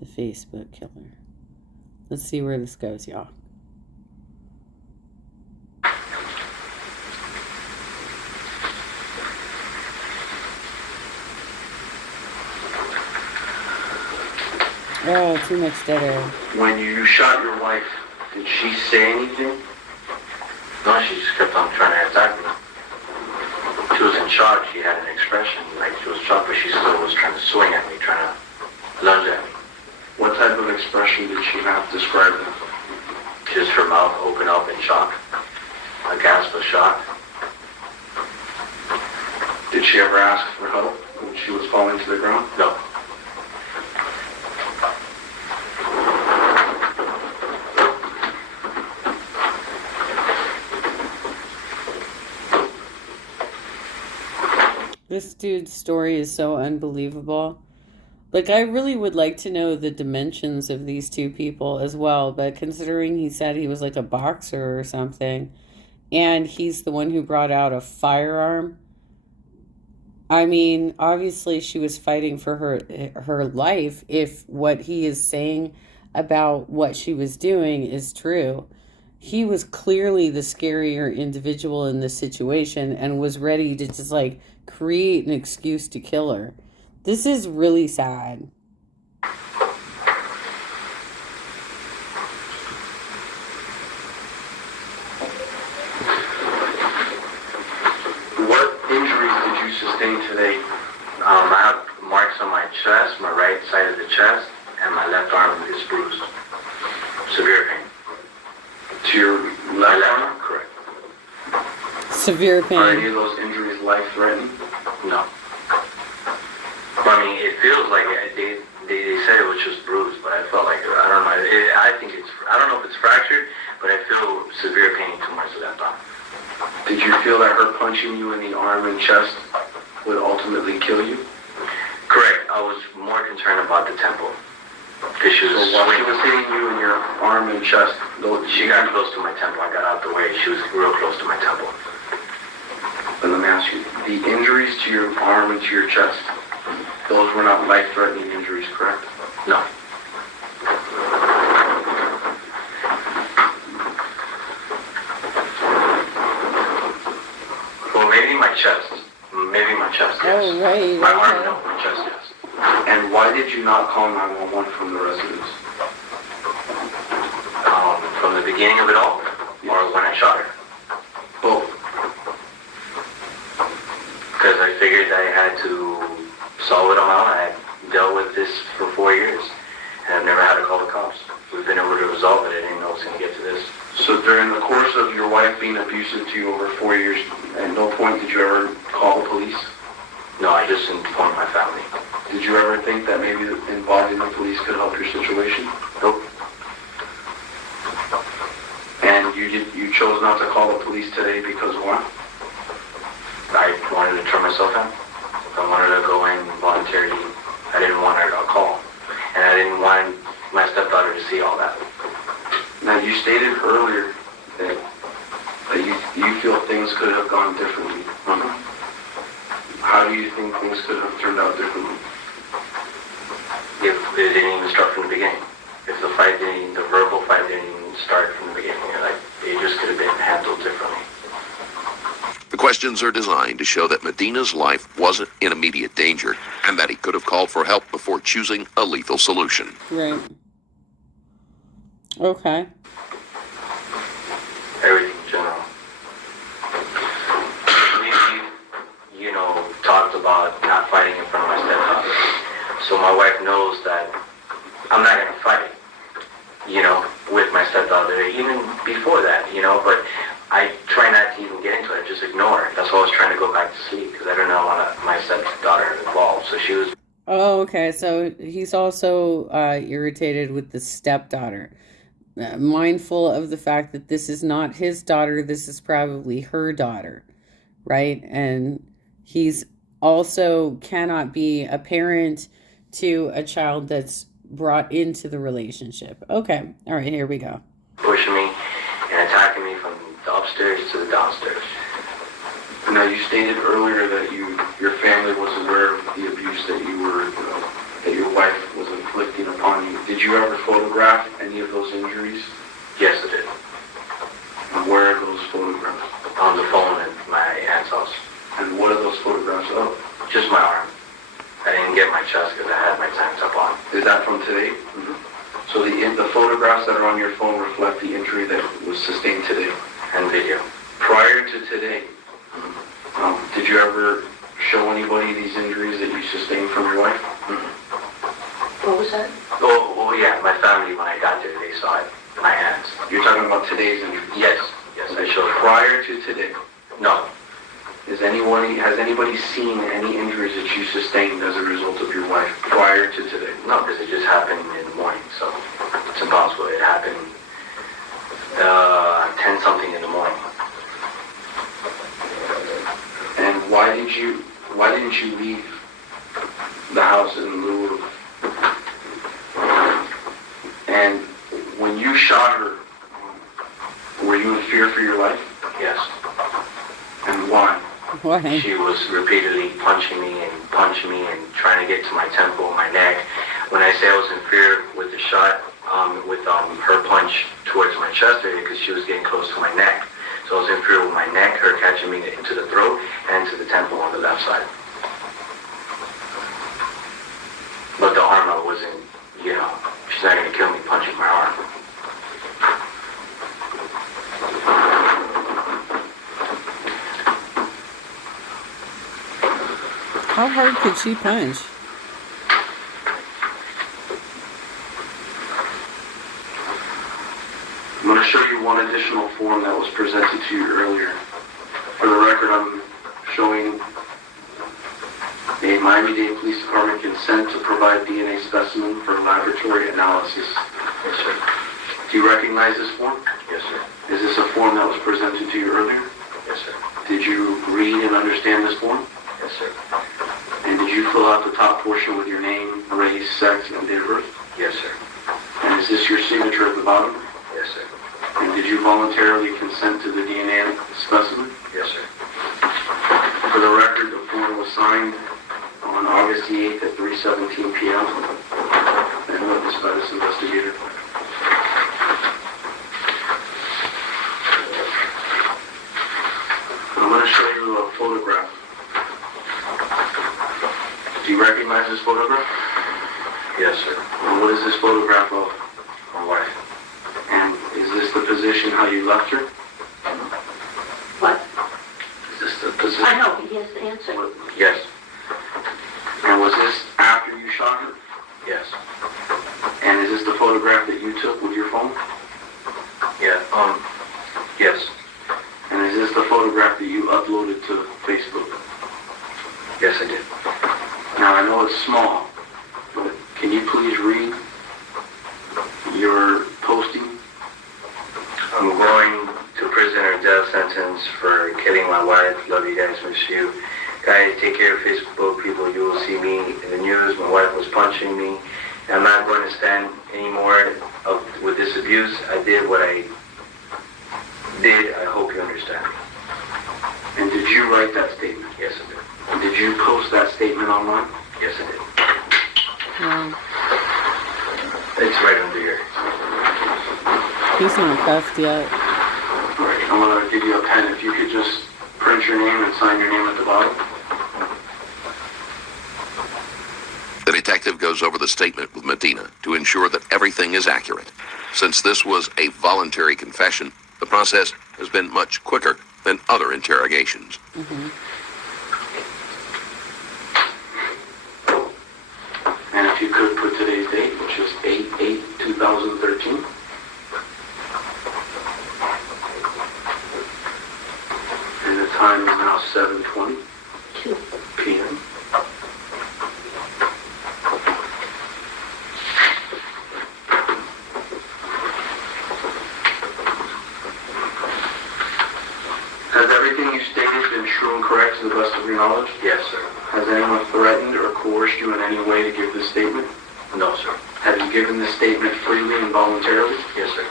The Facebook killer. Let's see where this goes, y'all. Oh, too much dead air. When you shot your wife, did she say anything? No, she just kept on trying to attack me. She was in shock. She had an expression like she was shocked, but she still was trying to swing at me, trying to lunge at me. What type of expression did she have? Describe them. Just her mouth open up in shock, a gasp of shock. Did she ever ask for help when she was falling to the ground? No. This dude's story is so unbelievable. Like, I really would like to know the dimensions of these two people as well, but considering he said he was like a boxer or something, and he's the one who brought out a firearm, I mean, obviously she was fighting for her life if what he is saying about what she was doing is true. He was clearly the scarier individual in this situation and was ready to just like create an excuse to kill her. This is really sad. What injuries did you sustain today? I have marks on my chest, my right side of the chest, and my left arm is bruised. Severe pain. To your left arm? Correct. Severe pain. Are any of those injuries life-threatening? No. I mean, it feels like it. They said it was just bruised, but I felt like, I don't know. I don't know if it's fractured, but I feel severe pain towards the left arm. Did you feel that her punching you in the arm and chest would ultimately kill you? Correct. I was more concerned about the temple. Because she was while she was hitting you in your arm and chest, she got close to my temple. I got out the way. She was real close to my temple. But let me ask you, the injuries to your arm and to your chest, those were not life-threatening injuries, correct? No. Well, maybe my chest. Maybe my chest, yes. Oh, right. My okay. arm, no. My chest, yes. And why did you not call 911 from the residence? From the beginning of it all, or when I shot her? Both. Because I figured I had to solve it on my own. I had dealt with this for 4 years, and I've never had to call the cops. We've been able to resolve it. I didn't know it was going to get to this. So during the course of your wife being abusive to you over 4 years, at no point did you ever call the police? No, I just informed my family. Did you ever think that maybe involving the police could help your situation? Nope. And you chose not to call the police today because why? I wanted to turn myself in. I wanted to go in voluntarily. I didn't want her to call. And I didn't want my stepdaughter to see all that. Now, you stated earlier that you feel things could have gone differently. How do you think things could have turned out differently? If it didn't even start from the beginning. If the verbal fight didn't start from the beginning. Like, it just could have been handled differently. The questions are designed to show that Medina's life wasn't in immediate danger and that he could have called for help before choosing a lethal solution. Right. Okay. Everything in general. We talked about not fighting in front of my stepdaughter. So my wife knows that I'm not going to fight, with my stepdaughter, even before that, but I try not to even get into it, just ignore it. That's why I was trying to go back to sleep, because I didn't want my stepdaughter involved. So she was... Oh, okay. So he's also irritated with the stepdaughter. Mindful of the fact that this is not his daughter, this is probably her daughter, right? And he's also cannot be a parent to a child that's brought into the relationship. Okay. All right, here we go. Pushing me and attacking me from the upstairs to the downstairs. Now, you stated earlier that your family was aware of the abuse that that your wife was inflicting upon you. Did you ever photograph any of those injuries? Yes, I did. And where are those photographs? On the phone at my aunt's house. And what are those photographs of? Just my arm. I didn't get my chest because I had my tank top on. Is that from today? Mm-hmm. So the photographs that are on your phone reflect the injury that was sustained today. And video. Prior to today, did you ever show anybody these injuries that you sustained from your wife? What was that? Oh yeah, my family, when I got there, they saw it. My hands. You're talking about today's injuries? Yes, I showed it. Prior to today, No, has anybody seen any injuries that you sustained as a result of your wife prior to today? no, because it just happened in the morning, so it's impossible. It happened 10 something in the morning. And why didn't you leave the house in lieu of? And when you shot her, were you in fear for your life? Yes. And why? Why? She was repeatedly punching me and trying to get to my temple, my neck. When I say I was in fear with the shot, with her punch towards my chest area, because she was getting close to my neck. So I was in fear with my neck, her catching me into the throat and to the temple on the left side. But the arm, I wasn't, she's not going to kill me punching my arm. How hard could she punch? I'm going to show you one additional form that was presented to you earlier. For the record, I'm showing a Miami-Dade Police Department consent to provide DNA specimen for laboratory analysis. Yes, sir. Do you recognize this form? Yes, sir. Is this a form that was presented to you earlier? Yes, sir. Did you read and understand this form? Yes, sir. And did you fill out the top portion with your name, race, sex, and date of birth? Yes, sir. And is this your signature at the bottom? Yes, sir. And did you voluntarily consent to the DNA specimen? Yes, sir. For the record, the form was signed on August the 8th at 3:17 p.m. and witnessed by this investigator. I'm going to show you a photograph. Do you recognize this photograph? Yes, sir. And what is this photograph of? My wife. And is this the position how you left her? What? Is this the position? I know, he has the answer. Yes. And was this after you shot her? Yes. And is this the photograph that you took with your phone? Yeah. Yes. And is this the photograph that you uploaded to Facebook? Yes, I did. Now, I know it's small, but can you please read your posting? I'm going to prison or death sentence for killing my wife. Love you guys. Miss you. Guys, take care of Facebook people. You will see me in the news. My wife was punching me. And I'm not going to stand anymore with this abuse. I did what I did. I hope you understand. And did you write that statement? Yes, I did. And did you post that statement online? Yes, I did. Wow. It's right under here. He's not cuffed yet. All right, I'm going to give you a pen. If you could just print your name and sign your name at the bottom. The detective goes over the statement with Medina to ensure that everything is accurate. Since this was a voluntary confession, the process has been much quicker than other interrogations. And if you could put today's date, which is 8/8/2013. And the time is now 7:20 Two. p.m. Has everything you stated been true and correct to the best of your knowledge? Yes, sir. Has anyone threatened or coerced you in any way to give this statement? No, sir. Have you given this statement freely and voluntarily? Yes, sir.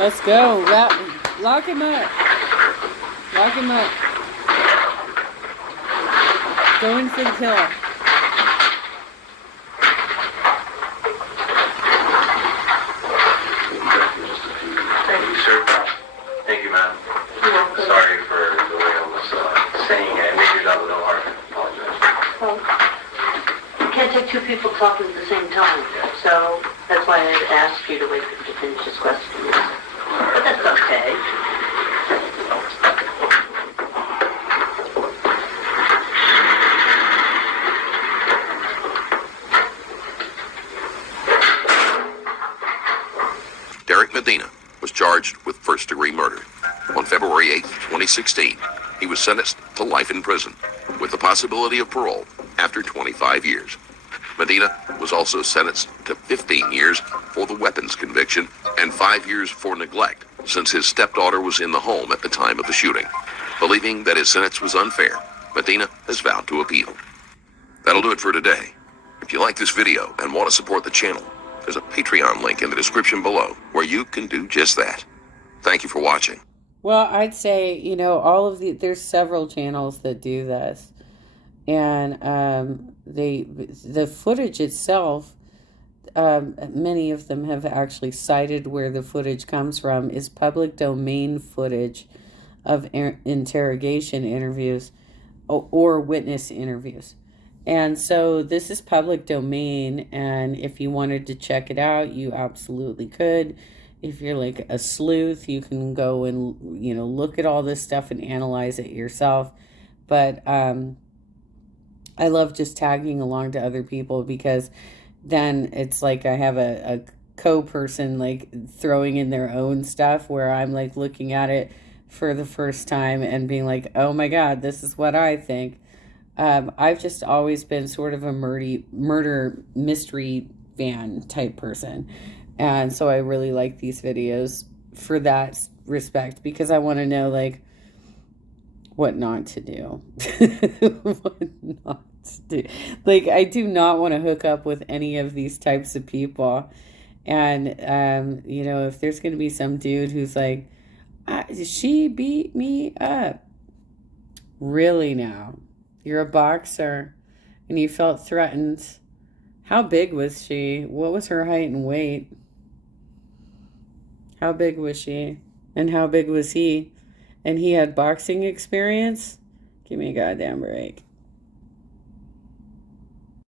Let's go. Lock him up. Lock him up. Going for the kill. Thank you, sir. Thank you, ma'am. You're welcome. Sorry for the way I was saying it. I made your job a little hard. I apologize. Well, you can't take two people talking at the same time, so that's why I asked you to wait for him to finish his question. But that's okay. Derek Medina was charged with first-degree murder. On February 8, 2016, he was sentenced to life in prison with the possibility of parole after 25 years. Medina was also sentenced to 15 years for the weapons conviction and 5 years for neglect, since his stepdaughter was in the home at the time of the shooting. Believing that his sentence was unfair, Medina has vowed to appeal. That'll do it for today. If you like this video and want to support the channel, there's a Patreon link in the description below where you can do just that. Thank you for watching. Well, I'd say, you know, there's several channels that do this. And the footage itself, many of them have actually cited where the footage comes from, is public domain footage of interrogation interviews or witness interviews. And so this is public domain, and if you wanted to check it out, you absolutely could. If you're like a sleuth, you can go and, you know, look at all this stuff and analyze it yourself. But I love just tagging along to other people, because then it's like I have a co-person like throwing in their own stuff where I'm like looking at it for the first time and being like, oh my God, this is what I think. I've just always been sort of a murder mystery fan type person. And so I really like these videos for that respect, because I want to know, like, what not to do. What not to do. Like, I do not want to hook up with any of these types of people. And, you know, if there's going to be some dude who's like, she beat me up. Really now? You're a boxer and you felt threatened. How big was she? What was her height and weight? How big was she? And how big was he? And he had boxing experience? Give me a goddamn break.